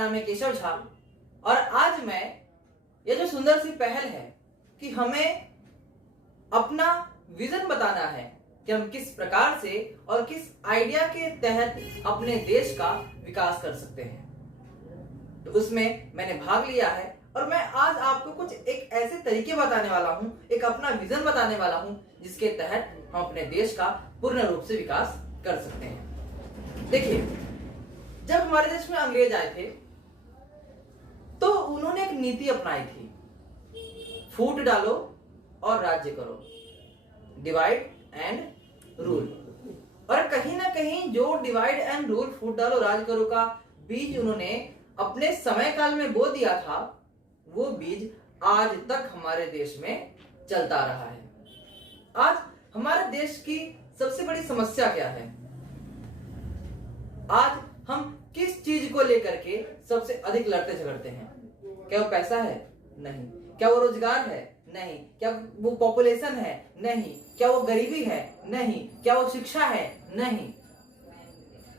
नाम है केशव झा और आज मैं ये जो सुंदर सी पहल है कि हमें अपना विजन बताना है कि हम किस प्रकार से और किस आइडिया के तहत अपने देश का विकास कर सकते हैं, तो उसमें मैंने भाग लिया है और मैं आज आपको कुछ एक ऐसे तरीके बताने वाला हूं, एक अपना विजन बताने वाला हूं जिसके तहत हम अपने देश का पूर्ण रूप से विकास कर सकते हैं। देखिए, जब हमारे देश में अंग्रेज आए थे तो उन्होंने एक नीति अपनाई थी, फूट डालो और राज्य करो, डिवाइड एंड रूल। और कहीं ना कहीं जो डिवाइड एंड रूल, फूट डालो राज करो का बीज उन्होंने अपने समय काल में बो दिया था, वो बीज आज तक हमारे देश में चलता रहा है। आज हमारे देश की सबसे बड़ी समस्या क्या है? आज हम किस चीज को लेकर के सबसे अधिक लड़ते झगड़ते हैं? क्या वो पैसा है? नहीं। क्या वो रोजगार है? नहीं। क्या वो पॉपुलेशन है? नहीं। क्या वो गरीबी है? नहीं। क्या वो शिक्षा है? नहीं।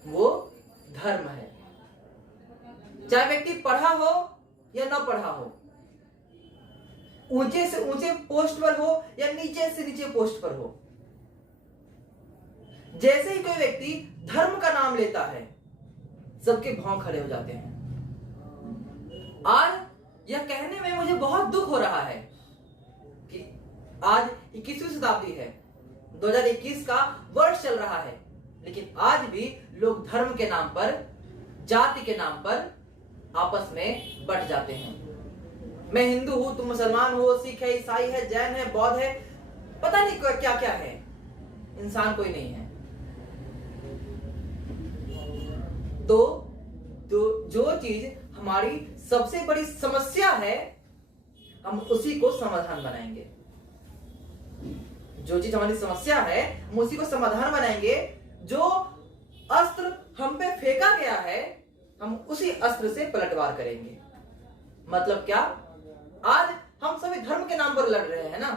वो धर्म है। चाहे व्यक्ति पढ़ा हो या ना पढ़ा हो, ऊंचे से ऊंचे पोस्ट पर हो या नीचे से नीचे पोस्ट पर हो, जैसे ही कोई व्यक्ति धर्म का नाम लेता है सबके भौं खड़े हो जाते हैं। आज यह कहने में मुझे बहुत दुख हो रहा है कि आज 21वीं शताब्दी है, 2021 का वर्ष चल रहा है, लेकिन आज भी लोग धर्म के नाम पर, जाति के नाम पर आपस में बट जाते हैं। मैं हिंदू हूं, तुम मुसलमान हो, सिख है, ईसाई है, जैन है, बौद्ध है, पता नहीं क्या क्या है, इंसान कोई नहीं है। तो जो चीज हमारी सबसे बड़ी समस्या है, हम उसी को समाधान बनाएंगे। जो चीज हमारी समस्या है हम उसी को समाधान बनाएंगे। जो अस्त्र हम पे फेंका गया है हम उसी अस्त्र से पलटवार करेंगे। मतलब क्या? आज हम सभी धर्म के नाम पर लड़ रहे हैं ना,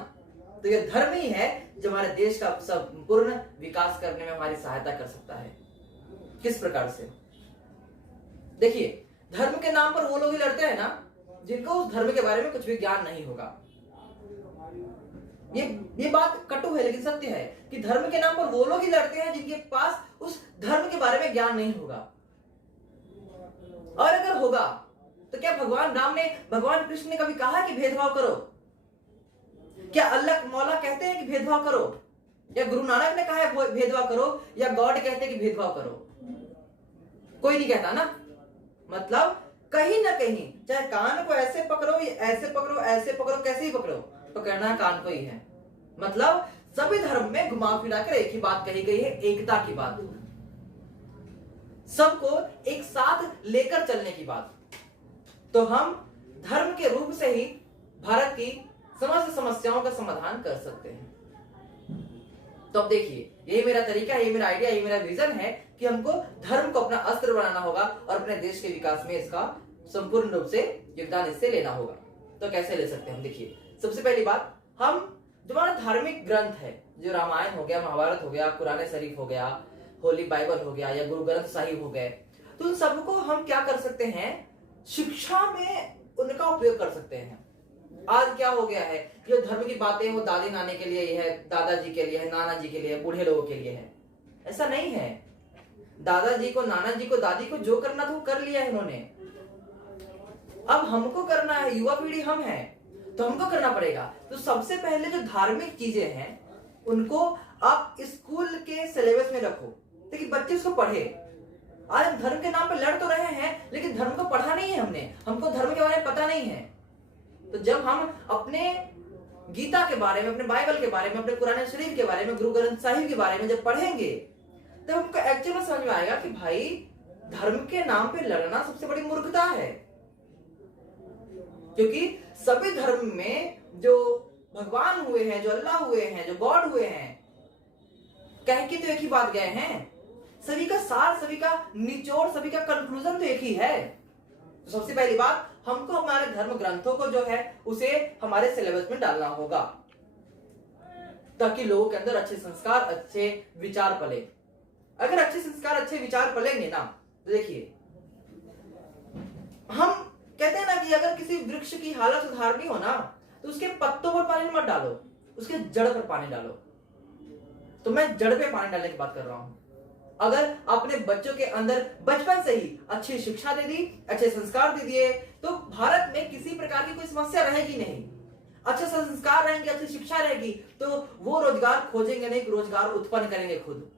तो ये धर्म ही है जो हमारे देश का संपूर्ण विकास करने में हमारी सहायता कर सकता है। किस प्रकार से? देखिए, धर्म के नाम पर वो लोग ही लड़ते हैं ना जिनको उस धर्म के बारे में कुछ भी ज्ञान नहीं होगा। ये बात कटु है लेकिन सत्य है कि धर्म के नाम पर वो लोग ही लड़ते हैं जिनके पास उस धर्म के बारे में ज्ञान नहीं होगा। और अगर होगा तो क्या भगवान कृष्ण ने कभी कहा कि भेदभाव करो? क्या अल्लाह मौला कहते हैं कि भेदभाव करो? या गुरु नानक ने कहा है भेदभाव करो? या गॉड कहते हैं कि भेदभाव करो? कोई नहीं कहता ना। मतलब कहीं ना कहीं, चाहे कान को ऐसे पकड़ो या ऐसे पकड़ो, ऐसे पकड़ो, कैसे ही पकड़ो, पकड़ना कान को ही है। मतलब सभी धर्म में घुमा फिरा कर एक ही बात कही गई है, एकता की बात, सबको एक साथ लेकर चलने की बात। तो हम धर्म के रूप से ही भारत की समस्त समस्याओं का समाधान कर सकते हैं। तो अब देखिए, यही मेरा तरीका, यही मेरा आइडिया, यही मेरा विजन है कि हमको धर्म को अपना अस्त्र बनाना होगा और अपने देश के विकास में इसका संपूर्ण रूप से योगदान इससे लेना होगा। तो कैसे ले सकते हैं हम? देखिए, सबसे पहली बात, हम जो हमारा धार्मिक ग्रंथ है, जो रामायण हो गया, महाभारत हो गया, कुरान शरीफ हो गया, होली बाइबल हो गया या गुरु ग्रंथ साहिब हो गए, तो उन सबको हम क्या कर सकते हैं? शिक्षा में उनका उपयोग कर सकते हैं। आज क्या हो गया है, जो धर्म की बातें वो दादी नानी के लिए है, दादाजी के लिए है, नाना जी के लिए, बूढ़े लोगों के लिए है। ऐसा नहीं है। दादाजी को, नाना जी को, दादी को जो करना था वो कर लिया है इन्होंने। अब हमको करना है, युवा पीढ़ी हम हैं, तो हमको करना पड़ेगा। तो सबसे पहले जो धार्मिक चीजें हैं उनको आप स्कूल के सिलेबस में रखो ताकि बच्चे उसको पढ़े। आज हम धर्म के नाम पे लड़ तो रहे हैं लेकिन धर्म को पढ़ा नहीं है हमको धर्म के बारे में पता नहीं है। तो जब हम अपने गीता के बारे में, अपने बाइबल के बारे में, अपने कुरान शरीफ के बारे में, गुरु ग्रंथ साहिब के बारे में जब पढ़ेंगे तब हमको एक्चुअल में समझ में आएगा कि भाई धर्म के नाम पे लड़ना सबसे बड़ी मूर्खता है। क्योंकि सभी धर्म में जो भगवान हुए हैं, जो अल्लाह हुए हैं, जो गॉड हुए हैं, कह के तो एक ही बात गए हैं। सभी का सार, सभी का निचोड़, सभी का कंक्लूजन तो एक ही है। तो सबसे पहली बात, हमको हमारे धर्म ग्रंथों को जो है उसे हमारे सिलेबस में डालना होगा ताकि लोगों के अंदर अच्छे संस्कार, अच्छे विचार पले। अगर अच्छे संस्कार, अच्छे विचार पलेंगे ना, तो देखिए अगर किसी वृक्ष की हालत सुधारनी हो ना, तो उसके पत्तों पर पानी मत डालो, उसके जड़ पर पानी डालो। तो मैं जड़ पे पानी डालने की बात कर रहा हूं। अगर अपने बच्चों के अंदर बचपन से ही अच्छी शिक्षा दे दी, अच्छे संस्कार दे दिए, तो भारत में किसी प्रकार की कोई समस्या रहेगी नहीं। अच्छे संस्कार रहेंगे, अच्छी शिक्षा रहेगी, तो वो रोजगार खोजेंगे नहीं, रोजगार उत्पन्न करेंगे खुद।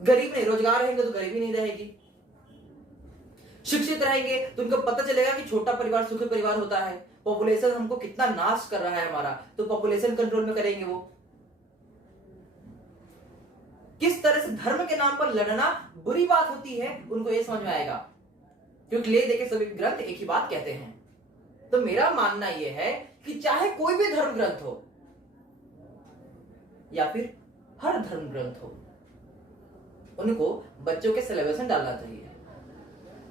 गरीब नहीं, रोजगार रहेंगे तो गरीबी नहीं रहेगी। शिक्षित रहेंगे तो उनको पता चलेगा कि छोटा परिवार सुखी परिवार होता है। पॉपुलेशन हमको कितना नाश कर रहा है हमारा, तो पॉपुलेशन कंट्रोल में करेंगे वो। किस तरह से धर्म के नाम पर लड़ना बुरी बात होती है, उनको ये समझ में आएगा, क्योंकि ले देके सभी ग्रंथ एक ही बात कहते हैं। तो मेरा मानना यह है कि चाहे कोई भी धर्म ग्रंथ हो या फिर हर धर्म ग्रंथ हो, उनको बच्चों के सिलेबस में डालना चाहिए।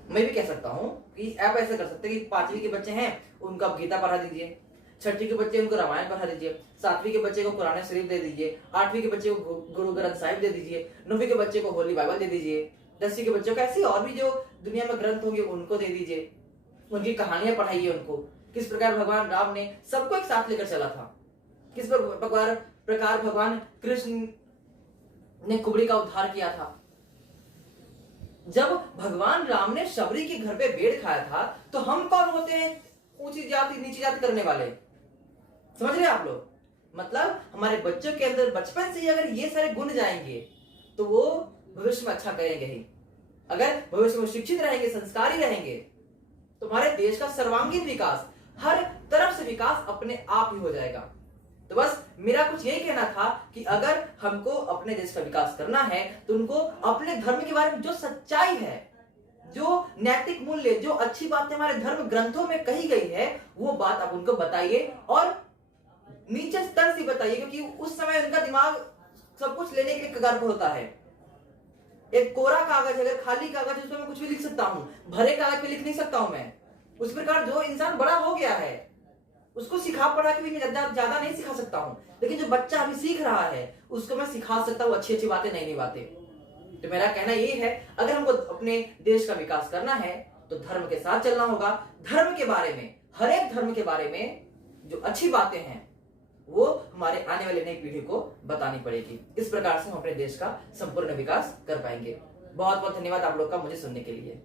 मैं भी कह सकता हूं कि आप ऐसे कर सकते हैं कि 5वीं के बच्चे हैं उनको आप गीता पढ़ा दीजिए, 6वीं के बच्चे उनको रामायण पढ़ा दीजिए, 7वीं के बच्चे को कुरान शरीफ दे दीजिए, 8वीं के बच्चे को गुरु ग्रंथ साहिब दे दीजिए, 9वीं के बच्चे को होली बाइबल दे दीजिए, 10वीं के बच्चों को ऐसी और भी जो दुनिया में ग्रंथ होंगे उनको दे दीजिए। उनकी कहानियां पढ़ाइए उनको, किस प्रकार भगवान राम ने सबको एक साथ लेकर चला था, किस प्रकार भगवान कृष्ण ने कुबड़ी का उद्धार किया था। जब भगवान राम ने शबरी के घर पे बेड़ खाया था, तो हम कौन होते हैं ऊंची जाति नीची जाति करने वाले? समझ रहे आप लोग? मतलब हमारे बच्चों के अंदर बचपन से ही अगर ये सारे गुण जाएंगे तो वो भविष्य में अच्छा करेंगे ही। अगर भविष्य में शिक्षित रहेंगे, संस्कारी रहेंगे, तो हमारे देश का सर्वांगीण विकास, हर तरफ से विकास अपने आप ही हो जाएगा। तो बस मेरा कुछ यही कहना था कि अगर हमको अपने देश का विकास करना है, तो उनको अपने धर्म के बारे में जो सच्चाई है, जो नैतिक मूल्य, जो अच्छी बातें हमारे धर्म ग्रंथों में कही गई है, वो बात आप उनको बताइए और नीचे स्तर से बताइए, क्योंकि उस समय उनका दिमाग सब कुछ लेने के लिए कगार पर होता है। एक कोरा कागज, अगर खाली कागज, उसमें मैं कुछ भी लिख सकता हूं, भरे कागज पे लिख नहीं सकता हूं मैं। उस प्रकार जो इंसान बड़ा हो गया है उसको सिखा पढ़ा के भी मैं ज्यादा नहीं सिखा सकता हूं, लेकिन जो बच्चा अभी सीख रहा है उसको मैं सिखा सकता हूं अच्छी अच्छी बातें, नई नई बातें। तो मेरा कहना ये है, अगर हमको अपने देश का विकास करना है तो धर्म के साथ चलना होगा। धर्म के बारे में, हर एक धर्म के बारे में जो अच्छी बातें हैं वो हमारे आने वाली नई पीढ़ी को बतानी पड़ेगी। इस प्रकार से हम अपने देश का संपूर्ण विकास कर पाएंगे। बहुत बहुत धन्यवाद आप लोग का मुझे सुनने के लिए।